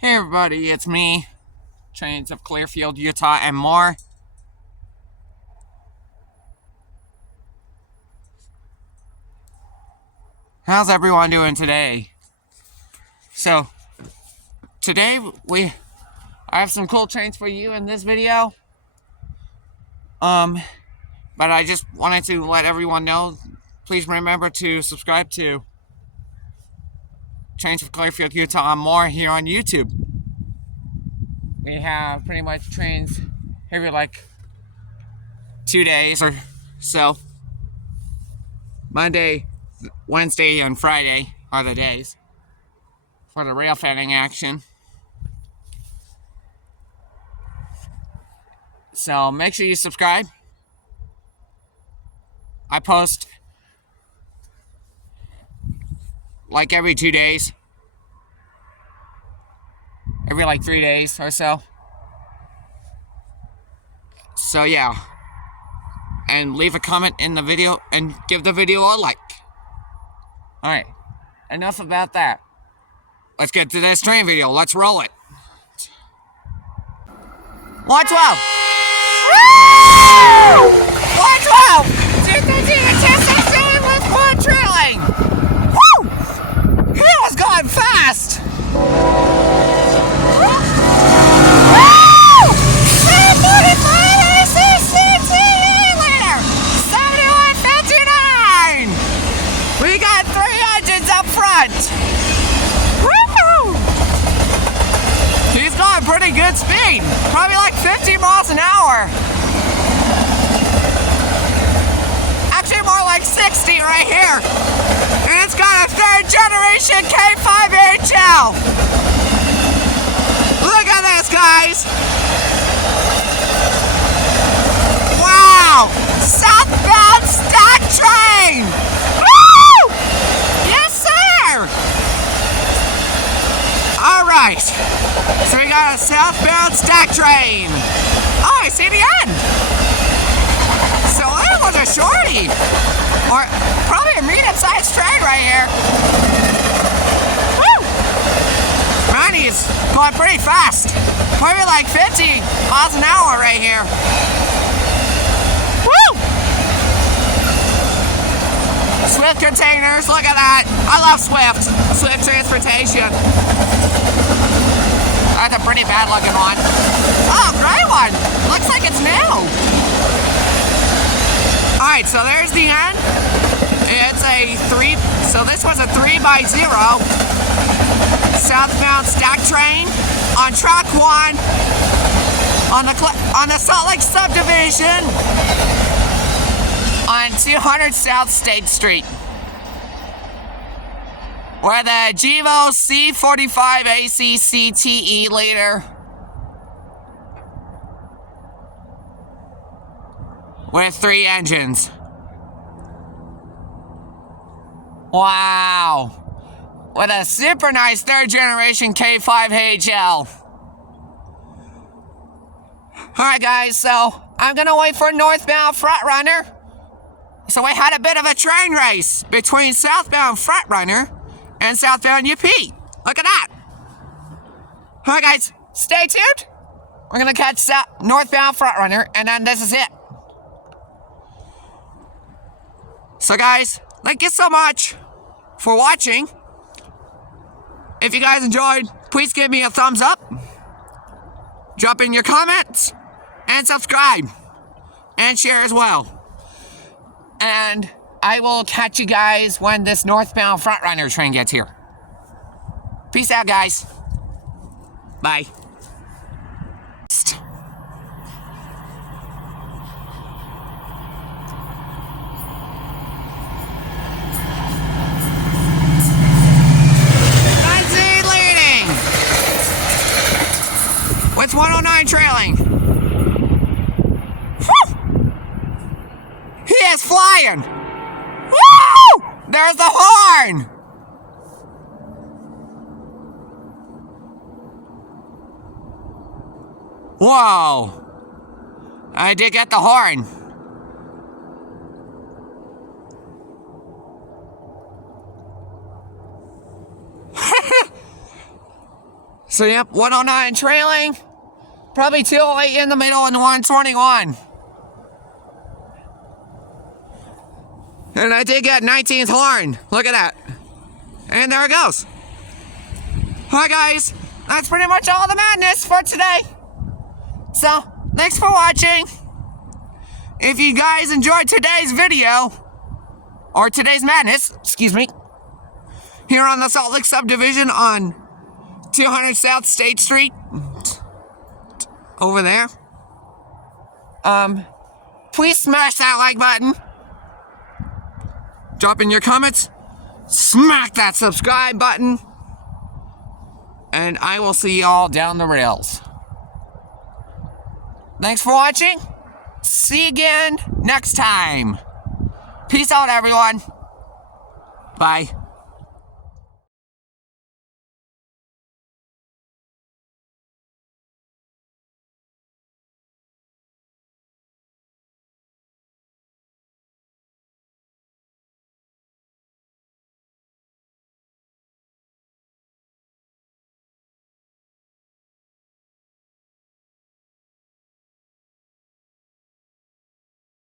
Hey everybody, it's me, Trains of Clearfield, Utah, and more. How's everyone doing today? So, today I have some cool trains for you in this video. But I just wanted to let everyone know, please remember to subscribe to Trains of Clearfield, Utah, and more here on YouTube. We have pretty much trains every like 2 days or so. Monday, Wednesday, and Friday are the days for the railfanning action. So make sure you subscribe. I post like every 2 days. Every like 3 days or so. So yeah. And leave a comment in the video and give the video a like. Alright. Enough about that. Let's get to this train video. Let's roll it. Watch out! 112! 213 with quad trailing! Woo! He was going fast! We got 3 engines up front! Woo! He's going pretty good speed. Probably like 50 miles an hour. Actually more like 60 right here. And it's got a 3rd generation K5HL. Look at this, guys. Wow! Southbound stack train! Woo! Yes, sir! Alright. So we got a southbound stack train. Oh, I see the end. So that was a shorty. Or probably a medium-sized train right here. Woo! Man, he's going pretty fast. Probably like 50 miles an hour right here. Woo! Swift containers, look at that. I love Swift. Swift transportation. That's a pretty bad looking one. Oh, great one. Looks like it's new. Alright, so there's the end. It's a 3, so this was a 3x0 southbound stack train on track 1 on the Salt Lake subdivision on 200 South State Street. With a Gevo C45 ACCTE leader. With 3 engines. Wow. With a super nice 3rd generation K5HL. Alright guys, so I'm gonna wait for northbound FrontRunner. So we had a bit of a train race between southbound FrontRunner and southbound UP. Look at that. Alright guys, stay tuned. We're gonna catch northbound FrontRunner, and then this is it. So guys, thank you so much for watching. If you guys enjoyed, please give me a thumbs up. Drop in your comments and subscribe and share as well. And I will catch you guys when this northbound FrontRunner train gets here. Peace out, guys. Bye. Leading with 109 trailing. Whew! He is flying. Woo! There's the horn! Whoa! I did get the horn. So yep, 109 trailing. Probably 208 in the middle and 121. And I did get 19th horn. Look at that. And there it goes. Alright guys, that's pretty much all the madness for today. So, thanks for watching. If you guys enjoyed today's video, or today's madness, excuse me, here on the Salt Lake subdivision on 200 South State Street, over there, please smash that like button, drop in your comments, smack that subscribe button, and I will see y'all down the rails. Thanks for watching. See you again next time. Peace out, everyone. Bye.